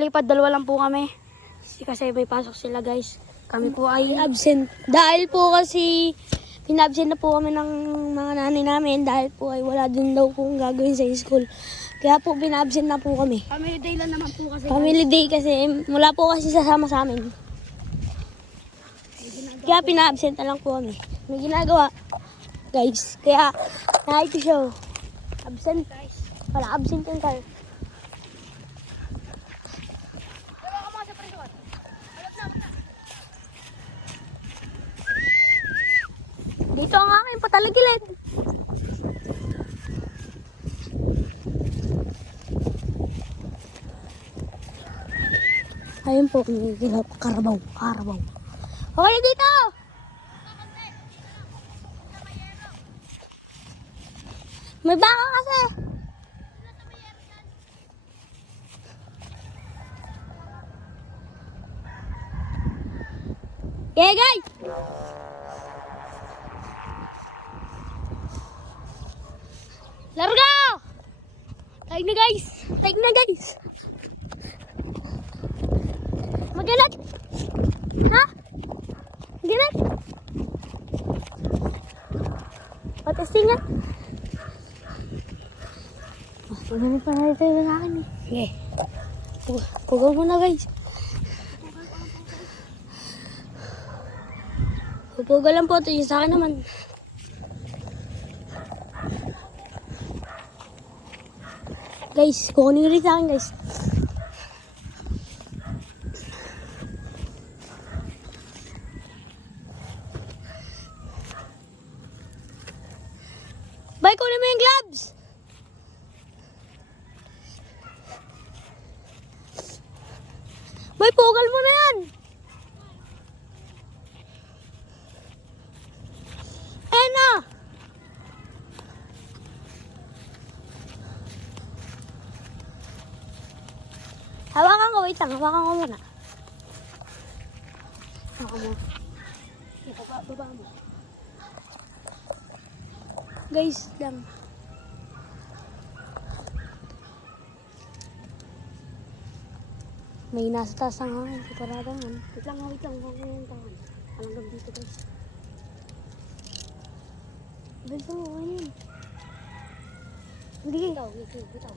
kalipad, dalawa lang po kami. Kasi may pasok sila guys. Kami po ay absent. Dahil po kasi pinabsent na po kami ng mga nanay namin. Dahil po ay wala din daw pong gagawin sa school. Kaya po pinabsent na po kami. Family day lang naman po kasi. Family day kasi wala po kasi sasama sa amin. Kaya pinabsent na lang po kami. May ginagawa guys. Kaya na-ito siya. Absent guys. Wala absent yung car. Dito ang aking patalagilid. Ayun po, karabaw. Okay na dito! May baka kasi! Yeah guys! Larga! Taig na guys! Magalat! Ha? Magalat! Patesting nga! Magalit pa na ito yung akin eh. Okay. Kugaw mo na guys. Pupuga lang po ito yung sa akin naman. Guys, kukunin rin sa akin guys. Bay, kunin mo yung gloves! Bay, pugal mo na yan! Ayan na! Hawakan ko, wait lang. Hawakan ko muna. Hawakan mo. Baba mo. Guys, lang. May nasa taas ang hangin. Kaparadang ano. Wait lang. Huwag yung tangan. Hanggang dito guys. Bento mo, okay yan. Hindi kayo. Bitaw.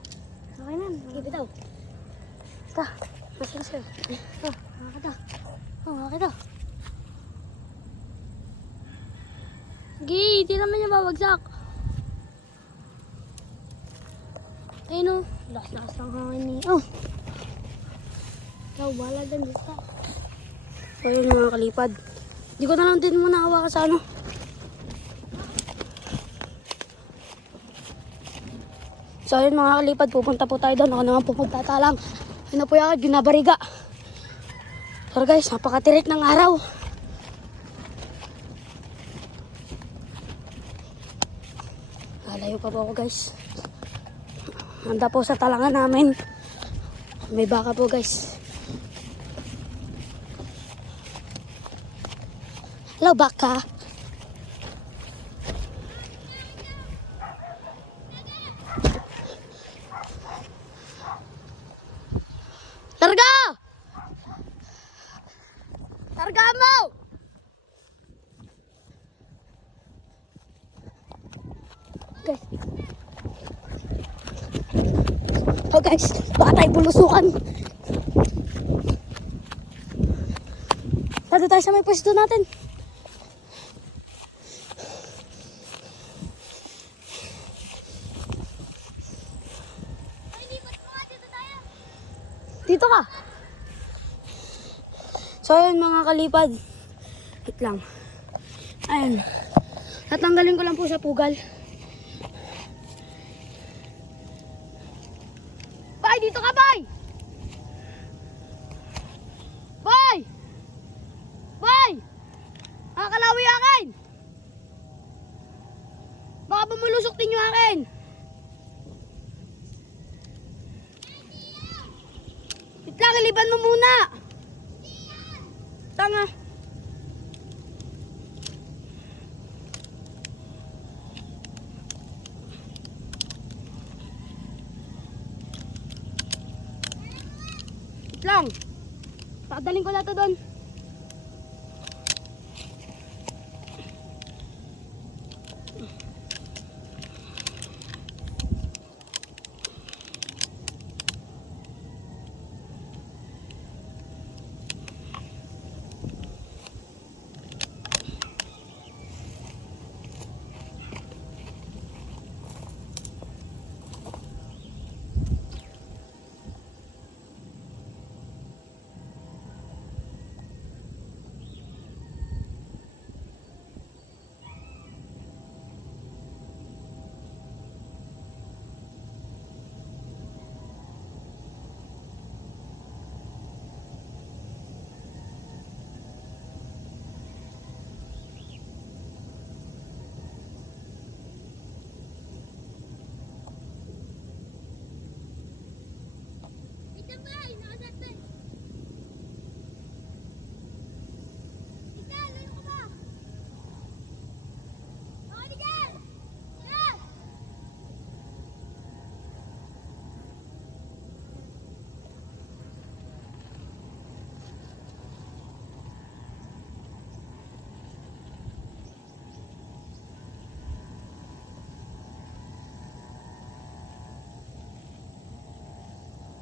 Okay na. Bitaw. Basta. Masaya sa'yo. Makakita. Makakita. Sige, hindi naman niya babagsak. Ayun o. Lakas lang hangin niya. Ikaw, bahala dyan dito. So yun mga kalipad. Hindi ko na lang din muna hawakan sa ano. So yun mga kalipad, pupunta po tayo doon. Ako naman pupunta talang. Yun na po yakad, ginabariga. So guys, napakatirik ng araw. Lalayo pa po ako guys. Handa po sa talangan namin. May baka po guys. Hello baka. Larga! Larga mo! Guys. Oh guys, baka tayo bulusukan. Dito tayo sa may pwesto natin. Dito ka. So ayun mga kalipad. Wait lang. Ayun. Tatanggalin ko lang po sa pugal. Bay, dito ka, bay! Bay! Bay! Nakakalawi akin! Baka bumulusok din yung akin! Itlang, iliban mo muna! Tanga! Wait lang. Padaling ko na to doon.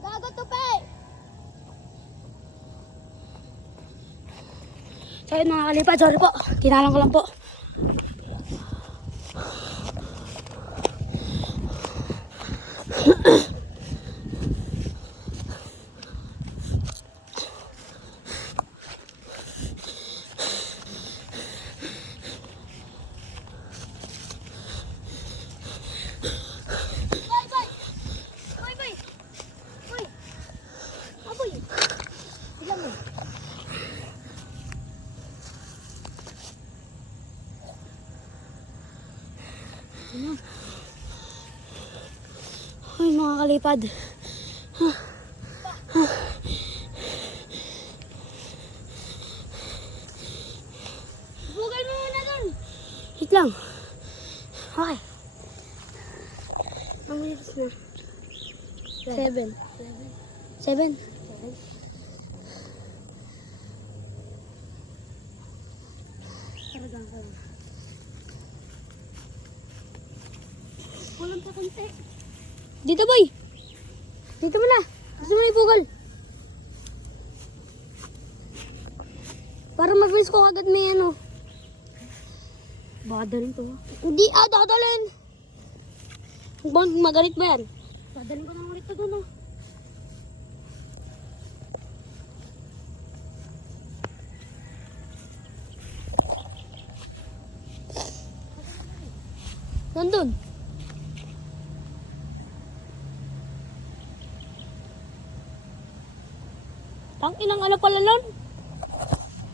Gago tupi! So yun mga kalipad, sorry po. Kinalang ko lang po. Ay mga kalipad. Bugal mo muna dun. Wait lang. Okay. Ang minutes na. 7. 7. Talagang ka. Kulang pa konti. Dito boy. Dito mo na. Gusto mo ibugal. Para mag-miss ko agad may ano. Baka dalhin to. Hindi, dadalhin. Magalit ba yan? Dadalhin ko na ulit to doon. Nandun. Tang inang ano pala nun?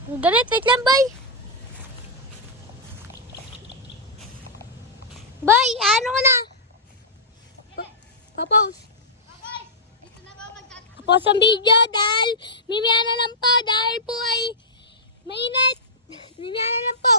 Ang galit, wait lang, bay. Bay, ano ka na? Papause. Tapos ang video dahil mimiyana lang po dahil po ay mainit. Mimiyana lang po.